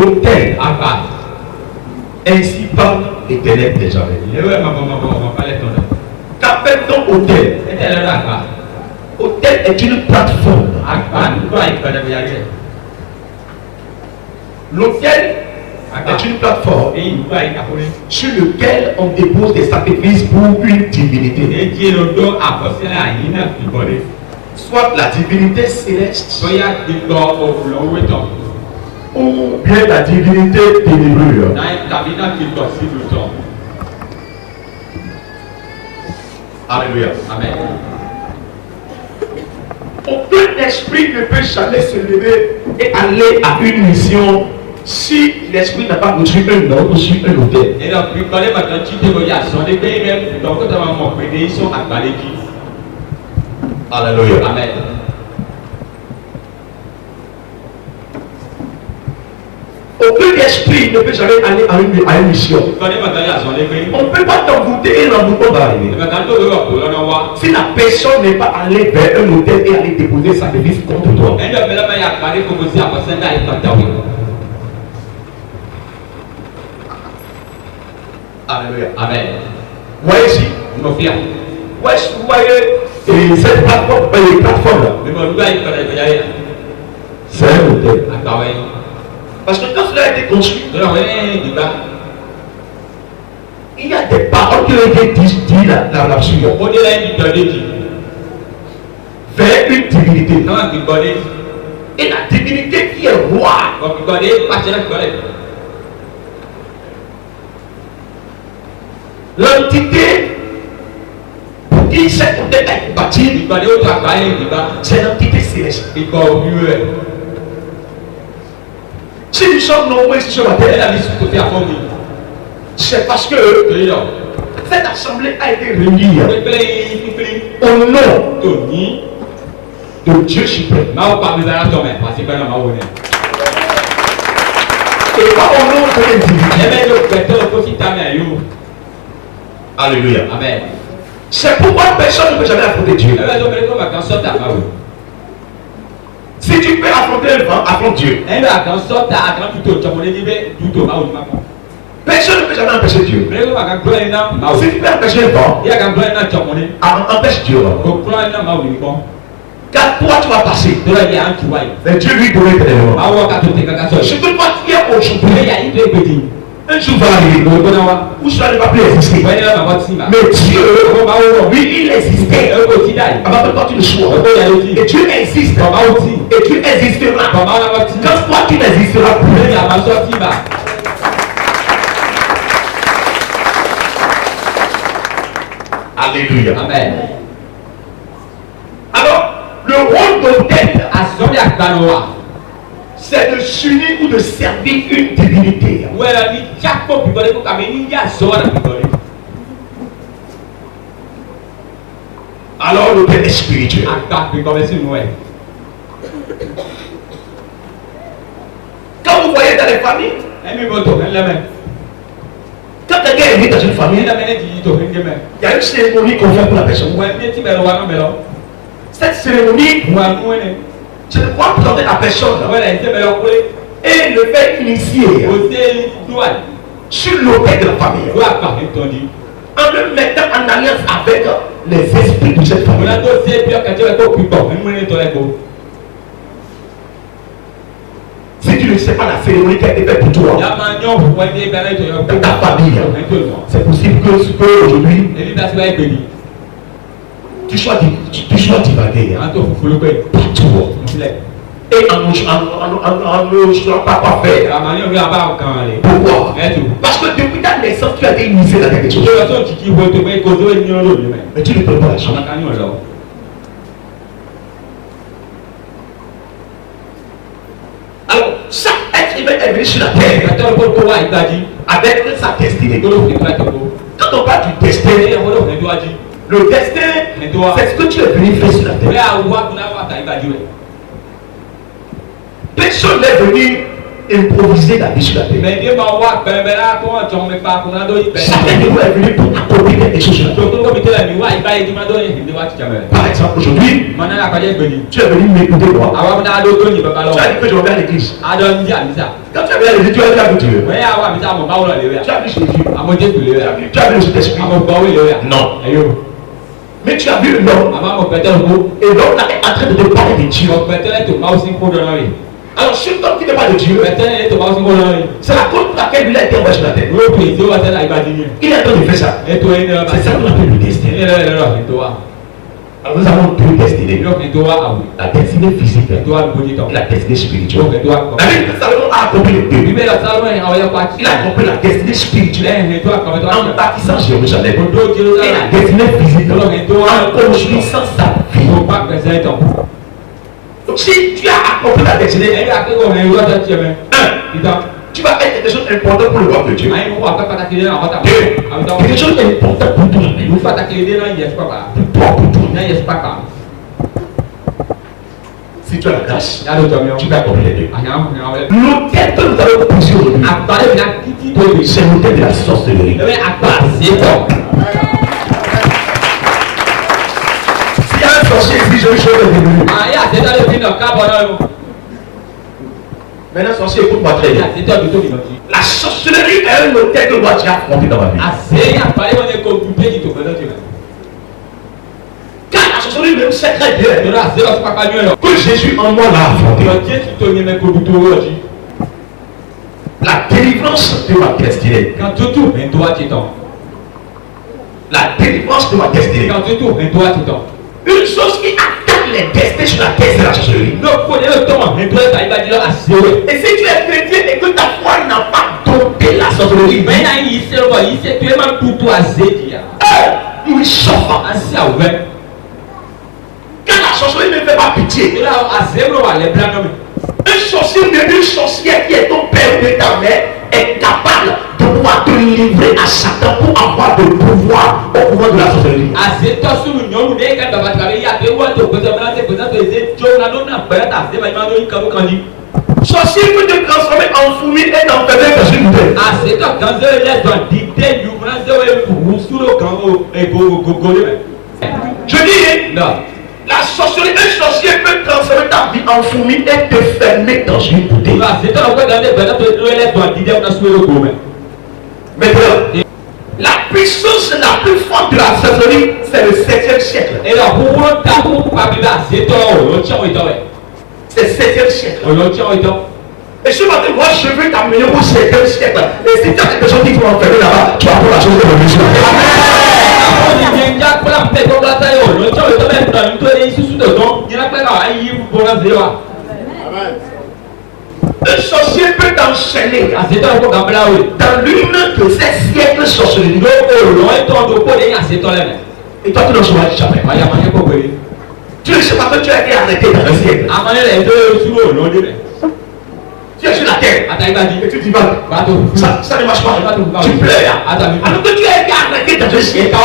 l'autel ainsi parle l'Éternel des armées. Qu'appelle-t-on autel? Autel est une plateforme. L'autel est une plateforme sur laquelle on dépose des sacrifices pour une divinité. Soit la divinité céleste ou bien la divinité ténébreuse. Alléluia. Amen. Aucun esprit ne peut jamais se lever et aller à une mission si l'esprit n'a pas reçu un ordre sur un autel. Alléluia. Amen. Aucun esprit ne peut jamais aller à une mission. On ne peut pas t'envoûter et l'envoûtement va arriver. Si la personne n'est pas allée vers un hôtel et aller déposer sa devise contre toi. Alléluia. Amen. Vous voyez ici? Vous voyez cette plateforme là. C'est un hôtel. Parce que quand cela a été construit, il y a des paroles qui ont été dites là-dessus. Vers une divinité. Et la divinité qui est roi. L'entité pour qui cette hôtel a été bâti, c'est l'entité céleste. Si nous sommes nombreux ici ce matin, c'est parce que cette assemblée a été réunie au nom de Dieu suprême. Et pas au nom de l'individu. Alléluia. Amen. C'est pourquoi personne ne peut jamais affronter Dieu. Si tu peux affronter le vent, affronte Dieu. Personne ne peut jamais empêcher Dieu. Si tu peux empêcher le vent, empêche Dieu. Car toi tu vas passer. Mais Dieu lui donne éternellement. Surtout toi qui es aujourd'hui. Un jour va arriver où cela ne va plus exister. Mais Dieu, lui, il existait avant que toi tu le sois. Et Dieu existe. Et tu existeras. Quand toi tu n'existeras plus. Alléluia. Amen. Alors, le rôle d'autel, c'est de s'unir ou de servir une divinité. Alors l'autel est spirituel. Quand vous voyez dans les familles, quand quelqu'un est né dans une famille, il y a une cérémonie qu'on fait pour la personne. Cette cérémonie, c'est de pouvoir présenter la personne et le faire initier sur l'autel de la famille. En le mettant en alliance avec les esprits de cette famille. Si tu ne sais pas la cérémonie qui a été faite pour toi, pour ta famille, c'est possible que aujourd'hui tu sois divagué partout. Et en ne sachant pas quoi faire. Pourquoi? Parce que depuis ta naissance, tu as été initié dans quelque chose. Mais tu ne peux pas la changer. Alors, chaque être humain est venu sur la terre avec sa destinée. Quand on parle du destin, le destin, c'est ce que tu es venu faire sur la terre. Personne n'est venu improviser la vie sur la terre. Chacun de vous est venu pour accomplir quelque chose sur la terre. Par exemple, aujourd'hui, tu es venu m'écouter moi. Tu as dit que je reviens à l'église. Quand tu es venu à l'église, tu as vu la couture. Tu as vu Jésus. Tu as vu le Saint-Esprit. Non. Mais tu as vu l'homme. Et l'homme est en train de te parler de Dieu. Alors, ce homme qui ne parle de Dieu, c'est la cause pour laquelle il a été envoyé sur la terre. Il est en train de faire ça. C'est ça qu'on appelle le destin. Alors, nous avons deux destinées. La destinée physique et la destinée spirituelle. La Bible de Salomon a accompli les deux. Il a accompli la destinée spirituelle en bâtissant Jérusalem. Et la destinée physique en construisant sa vie. Donc si tu as accompli la destinée, tu vas être quelque chose d'important pour le royaume de Dieu. Quelque chose d'important pour toi. Si tu as la grâce, tu vas accomplir les deux. L'autel que nous allons pousser aujourd'hui, c'est l'autel de la sorcellerie. Sorcier ici, je vais changer de devenu. Maintenant, sorcier, écoute-moi très bien. La sorcellerie est un hôtel que moi j'ai affronté dans ma vie. Car la sorcellerie même sait très bien que Jésus en moi l'a affronté. La délivrance de ma destinée. La délivrance de ma destinée. Une chose qui attaque les destins sur la terre, c'est la sorcellerie. Et si tu es chrétien et que ta foi n'a pas dompté la sorcellerie, il sort. Quand la sorcellerie ne fait pas pitié, un sorcier ou une sorcière qui est ton père ou ta mère est capable de pouvoir te livrer à Satan pour avoir le pouvoir au pouvoir de la sorcellerie. Sorcier peut te transformer en fourmi et t'enfermer dans une bouteille. Je dis, la sorcellerie, un sorcier peut transformer ta vie en fourmi et te fermer dans une bouteille. Maintenant, la puissance la plus forte de la sorcellerie, c'est le 7e siècle. C'est le 7e siècle. Et ce matin, moi, je veux t'amener au 7e siècle. Et si tu as quelque chose qui va enfermer là-bas, tu vas prendre la chose de l'évolution. Un sorcier peut t'enchaîner dans l'une de ces siècles sorcelleries. Et toi, tu ne sauras jamais. Tu ne sais pas que tu as été arrêté dans un siècle. Tu es sur la terre et tu dis ça ne marche pas. Tu pleures. Alors que tu as été arrêté dans un siècle.